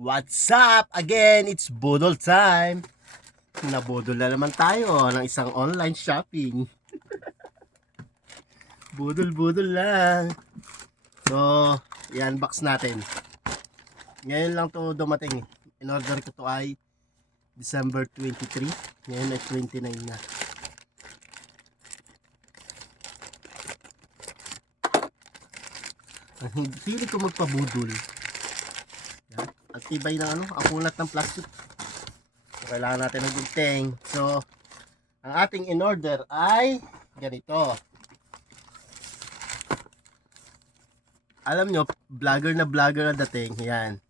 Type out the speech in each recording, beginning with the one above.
What's up? Again, it's budol time. Nabudol na naman tayo ng isang online shopping. Budol-budol lang. So, i-unbox natin. Ngayon lang to dumating. In-order ko to ay December 23. Ngayon ay 29 na. Hindi ko magpabudol. Yan. Ang tibay ng ang kunat ng plastic. So, kailangan natin ng gunting. So, ang ating in-order ay ganito. Alam nyo, vlogger na dating. Yan.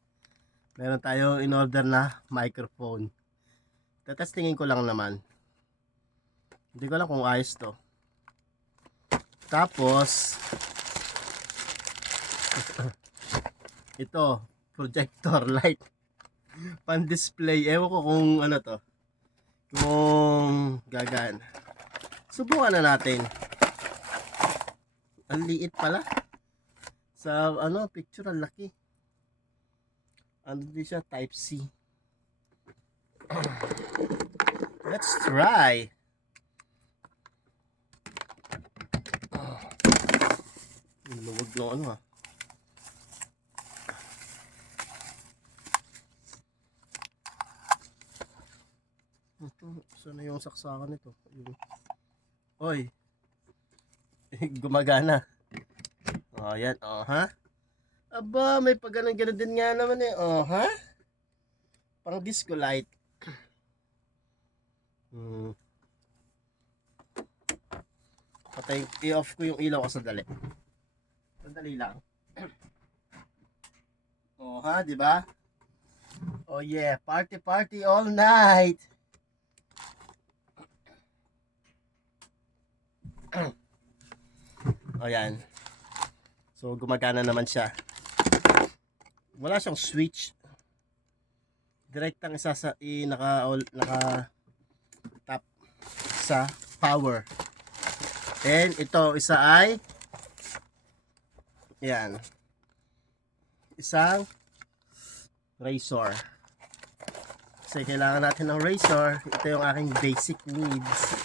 Meron tayo in-order na microphone. Tatestingin ko lang naman. Hindi ko alam kung ayos to. Tapos, ito, projector light. Pan-display. Ewan ko kung ano to. Kung gagaan. Subukan na natin. Ang liit pala. Sa picture ang laki. Ano din siya? Type C. Let's try. Luwag ng Saan yung saksakan nito? Oy. Gumagana. Oh, yan. Oh, ha? Aba, may pagganan-ganan din nga naman eh. Oh, ha? Pang disco light. Patay, i-off ko yung ilaw ko sandali. Sandali lang. Oh, ha? Diba? Oh, yeah. Party all night. O yan. So gumagana naman siya. Wala siyang switch. Direct ang isa sa naka tap sa power. And ito isa ay yan. Isang razor. Kasi kailangan natin ng razor. Ito yung aking basic needs.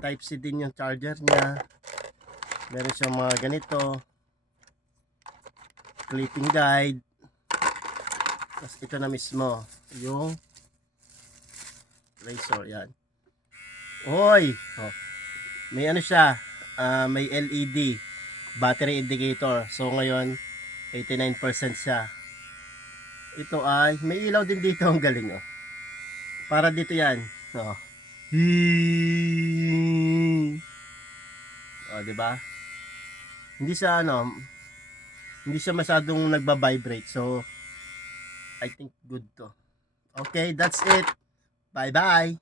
Type C din yung charger niya. Meron siyang mga ganito. Clipping guide. Tapos ito na mismo. Yung razor. Yan. Hoy! Oh. May siya. May LED. Battery indicator. So ngayon, 89% siya. Ito ay, may ilaw din dito. Ang galing oh. Para dito yan. Oh. Oh, di ba? Hindi siya hindi siya masyadong nagba-vibrate. So I think good to. Okay, that's it. Bye-bye.